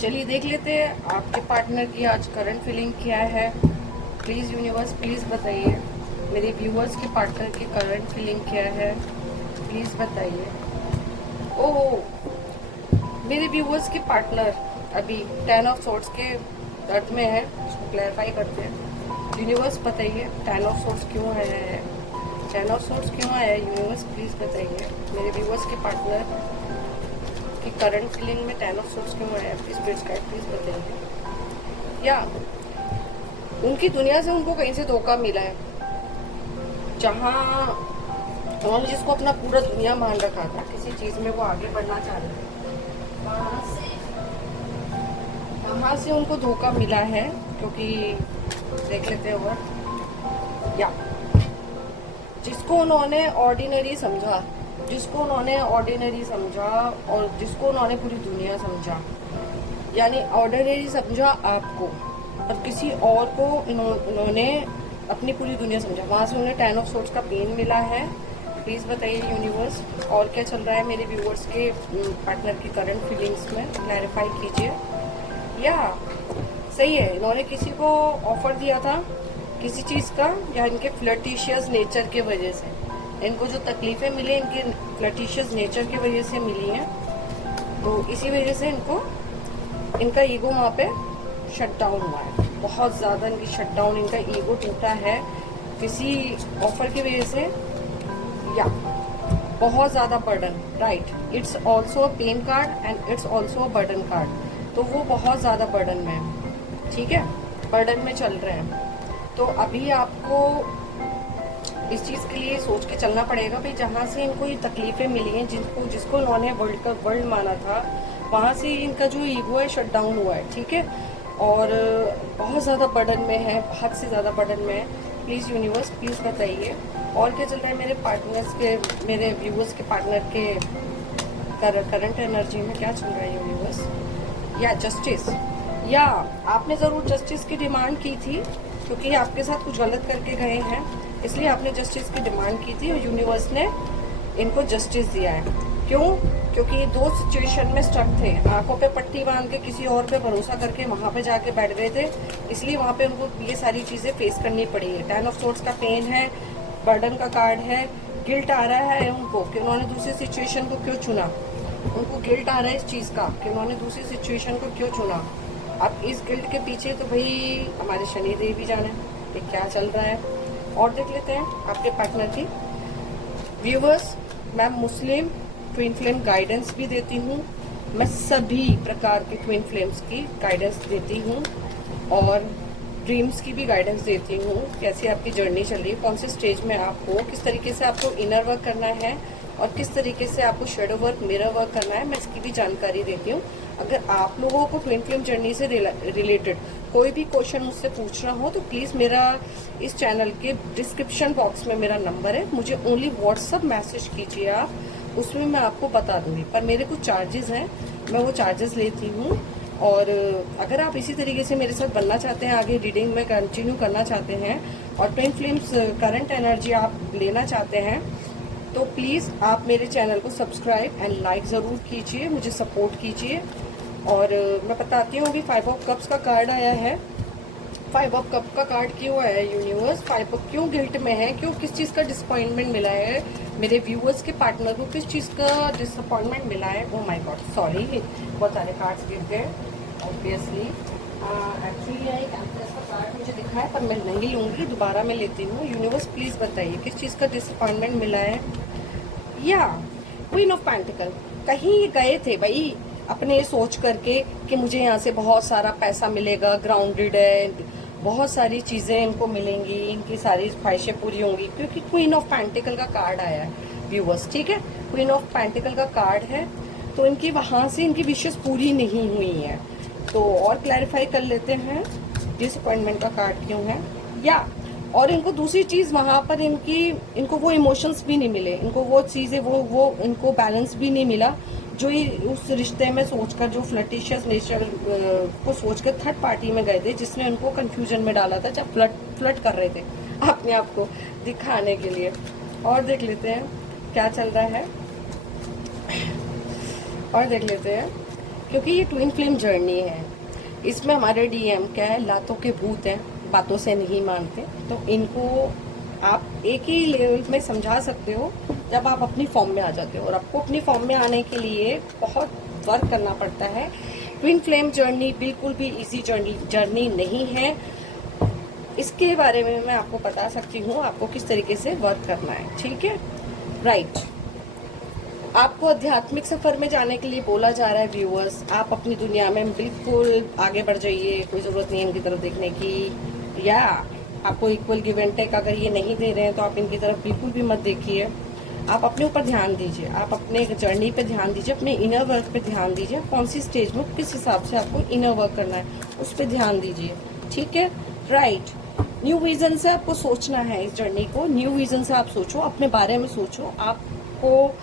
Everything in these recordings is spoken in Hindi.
चलिए देख लेते हैं आपके पार्टनर की आज करंट फीलिंग क्या है। प्लीज़ यूनिवर्स प्लीज़ बताइए मेरे व्यूअर्स के पार्टनर की करंट फीलिंग क्या है, प्लीज़ बताइए। ओह, मेरे व्यूअर्स के पार्टनर अभी 10 ऑफ सोर्ट्स के दर्द में है, इसको क्लैरिफाई करते हैं। यूनिवर्स बताइए 10 ऑफ सोर्ट्स क्यों आया है, 10 ऑफ सोर्ट्स क्यों आया है। यूनिवर्स प्लीज़ बताइए मेरे व्यूअर्स के पार्टनर की करंट फीलिंग में 10 ऑफ सोर्ट्स क्यों आया है। प्लीज़ प्लीज़ बताइए। या उनकी दुनिया से उनको कहीं से धोखा मिला है, जहाँ उन्होंने जिसको अपना पूरा दुनिया मान रखा था, किसी चीज़ में वो आगे बढ़ना चाह रहे थे, वहाँ से उनको धोखा मिला है। क्योंकि देख लेते हैं और या जिसको उन्होंने ऑर्डिनरी समझा, जिसको उन्होंने ऑर्डिनरी समझा और जिसको उन्होंने पूरी दुनिया समझा, यानी ऑर्डिनरी समझा आपको और किसी और को इन्होंने अपनी पूरी दुनिया समझा, वहाँ से उन्हें 10 ऑफ सोर्ट्स का पेन मिला है। प्लीज़ बताइए यूनिवर्स और क्या चल रहा है मेरे व्यूअर्स के पार्टनर की करंट फीलिंग्स में, क्लैरिफाई कीजिए। या सही है, इन्होंने किसी को ऑफर दिया था किसी चीज़ का, या इनके फ्लर्टिशियस नेचर की वजह से इनको जो तकलीफ़ें मिली इनके फ्लर्टिशियस नेचर की वजह से मिली हैं, तो इसी वजह से इनको इनका ईगो वहाँ पे शट डाउन हुआ है, बहुत ज़्यादा इनकी शट डाउन, इनका ईगो टूटा है किसी ऑफर की वजह से। या बहुत ज़्यादा burden, right, it's also a PAN card and it's also a burden card, तो वो बहुत ज़्यादा बर्डन में है, ठीक है, बर्डन में चल रहे हैं। तो अभी आपको इस चीज़ के लिए सोच के चलना पड़ेगा भाई, जहाँ से इनको ये तकलीफ़ें मिली हैं, जिसको इन्होंने वर्ल्ड का वर्ल्ड माना था, वहाँ से इनका जो ईगो है शट डाउन हुआ है, ठीक है, और बहुत ज़्यादा बर्डन में है, हद से ज़्यादा बर्डन में है। प्लीज़ यूनिवर्स प्लीज़ बताइए और क्या चल रहा है मेरे पार्टनर्स के, मेरे व्यूअर्स के पार्टनर के करंट एनर्जी में क्या चल रहा है यूनिवर्स। या जस्टिस, या आपने ज़रूर जस्टिस की डिमांड की थी क्योंकि आपके साथ कुछ गलत करके गए हैं, इसलिए आपने जस्टिस की डिमांड की थी और यूनिवर्स ने इनको जस्टिस दिया है। क्यों? क्योंकि दो सिचुएशन में स्टक थे, आंखों पे पट्टी बांध के किसी और पे भरोसा करके वहाँ पे जाके बैठ गए थे, इसलिए वहाँ पे उनको ये सारी चीज़ें फेस करनी पड़ी है। 10 ऑफ सोर्ट्स का पेन है, बर्डन का कार्ड है, गिल्ट आ रहा है उनको कि उन्होंने दूसरी सिचुएशन को क्यों चुना, उनको गिल्ट आ रहा है इस चीज़ का कि उन्होंने दूसरी सिचुएशन को क्यों चुना। अब इस गिल्ट के पीछे तो भाई हमारे शनि देव भी जाने कि क्या चल रहा है। और देख लेते हैं आपके पार्टनर की। व्यूवर्स, मैं मुस्लिम ट्विन फ्लेम गाइडेंस भी देती हूँ, मैं सभी प्रकार के ट्विन फ्लेम्स की गाइडेंस देती हूँ और ड्रीम्स की भी गाइडेंस देती हूँ। कैसी आपकी जर्नी चल रही है, कौन से स्टेज में आप हो, किस तरीके से आपको इनर वर्क करना है और किस तरीके से आपको शेडो वर्क, मिरर वर्क करना है, मैं इसकी भी जानकारी देती हूँ। अगर आप लोगों को ट्विन फ्लेम जर्नी से रिलेटेड कोई भी क्वेश्चन मुझसे पूछना हो तो प्लीज़ मेरा इस चैनल के डिस्क्रिप्शन बॉक्स में मेरा नंबर है, मुझे ओनली व्हाट्सअप मैसेज कीजिए आप, उसमें मैं आपको बता दूंगी। पर मेरे कुछ चार्जेस हैं, मैं वो चार्जेस लेती हूँ। और अगर आप इसी तरीके से मेरे साथ बनना चाहते हैं, आगे रीडिंग में कंटिन्यू करना चाहते हैं और ट्विन फ्लेम्स करंट एनर्जी आप लेना चाहते हैं, तो प्लीज़ आप मेरे चैनल को सब्सक्राइब एंड लाइक ज़रूर कीजिए, मुझे सपोर्ट कीजिए। और मैं बताती हूँ अभी 5 ऑफ कप्स का कार्ड आया है। 5 ऑफ कप का कार्ड क्यों आया है यूनिवर्स, 5 ऑफ क्यों गिल्ट में है, क्यों, किस चीज़ का डिसअपॉइंटमेंट मिला है मेरे व्यूअर्स के पार्टनर को, किस चीज़ का डिसअपॉइंटमेंट मिला है। ओह माय गॉड, सॉरी, बहुत सारे कार्ड्स गिर गए ऑब्वियसली। एक्चुअली एक एम्प्रेस का कार्ड मुझे दिखा है पर मैं नहीं लूँगी, दोबारा मैं लेती हूँ। यूनिवर्स प्लीज़ बताइए किस चीज़ का डिसअपॉइंटमेंट मिला है। या क्वीन ऑफ पेंटिकल, कहीं गए थे भाई अपने सोच करके कि मुझे यहाँ से बहुत सारा पैसा मिलेगा, ग्राउंडेड है, बहुत सारी चीज़ें इनको मिलेंगी, इनकी सारी ख्वाहिशें पूरी होंगी, क्योंकि क्वीन ऑफ पेंटिकल का कार्ड आया है व्यूवर्स, ठीक है, क्वीन ऑफ पेंटिकल का कार्ड है, तो इनकी वहाँ से इनकी विशेष पूरी नहीं हुई है। तो और क्लैरिफाई कर लेते हैं डिसअपॉइंटमेंट का कार्ड क्यों है। या और इनको दूसरी चीज़ वहाँ पर इनको वो इमोशंस भी नहीं मिले, इनको वो चीज़ें वो इनको बैलेंस भी नहीं मिला जो ये उस रिश्ते में सोचकर, जो फ्लर्टिशियस नेचर को सोचकर थर्ड पार्टी में गए थे, जिसने उनको कंफ्यूजन में डाला था जब फ्लर्ट कर रहे थे अपने आप को दिखाने के लिए। और देख लेते हैं क्या चल रहा है, और देख लेते हैं क्योंकि ये ट्विन फ्लेम जर्नी है। इसमें हमारे डीएम क्या है, लातों के भूत हैं, बातों से नहीं मानते। तो इनको आप एक ही लेवल में समझा सकते हो जब आप अपनी फॉर्म में आ जाते हो। और आपको अपनी फॉर्म में आने के लिए बहुत वर्क करना पड़ता है। ट्विन फ्लेम जर्नी बिल्कुल भी इजी जर्नी नहीं है। इसके बारे में मैं आपको बता सकती हूँ आपको किस तरीके से वर्क करना है, ठीक है, राइट। आपको आध्यात्मिक सफर में जाने के लिए बोला जा रहा है व्यूअर्स, आप अपनी दुनिया में बिल्कुल आगे बढ़ जाइए, कोई जरूरत नहीं है इनकी तरफ देखने की। या आपको इक्वल गिव एंड टेक अगर ये नहीं दे रहे हैं तो आप इनकी तरफ बिल्कुल भी मत देखिए। आप अपने ऊपर ध्यान दीजिए, आप अपने जर्नी पे ध्यान दीजिए, अपने इनर वर्क पे ध्यान दीजिए। कौन सी स्टेज में किस हिसाब से आपको इनर वर्क करना है उस पर ध्यान दीजिए, ठीक है, राइट। न्यू विजन से आपको सोचना है इस जर्नी को, न्यू विजन से आप सोचो, अपने बारे में सोचो, आपको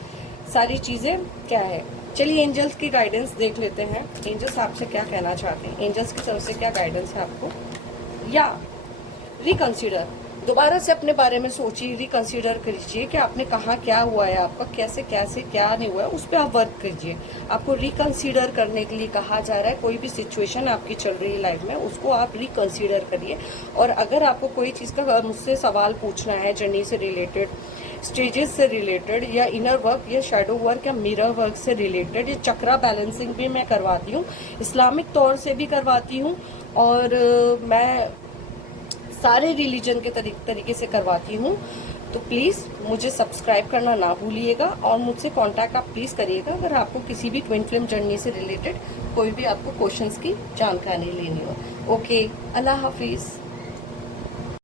सारी चीजें क्या है। चलिए एंजल्स की गाइडेंस देख लेते हैं, एंजल्स आपसे क्या कहना चाहते हैं, एंजल्स की तरफ से क्या गाइडेंस है आपको। या रिकंसिडर, दोबारा से अपने बारे में सोचिए, रिकंसिडर कीजिए कि आपने कहा क्या हुआ है, आपका कैसे कैसे क्या नहीं हुआ है, उस पर आप वर्क कीजिए। आपको रिकंसिडर करने के लिए कहा जा रहा है। कोई भी सिचुएशन आपकी चल रही है लाइफ में, उसको आप रिकंसिडर करिए। और अगर आपको कोई चीज़ का मुझसे सवाल पूछना है जर्नी से रिलेटेड, स्टेजेस से रिलेटेड, या इनर वर्क या शेडो वर्क या मिरर वर्क से रिलेटेड, या चक्रा बैलेंसिंग भी मैं करवाती हूँ, इस्लामिक तौर से भी करवाती हूँ, और मैं सारे रिलीजन के तरीके से करवाती हूँ। तो प्लीज़ मुझे सब्सक्राइब करना ना भूलिएगा और मुझसे कांटेक्ट आप प्लीज़ करिएगा अगर आपको किसी भी ट्विन फ्लेम जर्नी से रिलेटेड कोई भी आपको क्वेश्चंस की जानकारी लेनी हो। ओके, अल्लाह हाफिज़।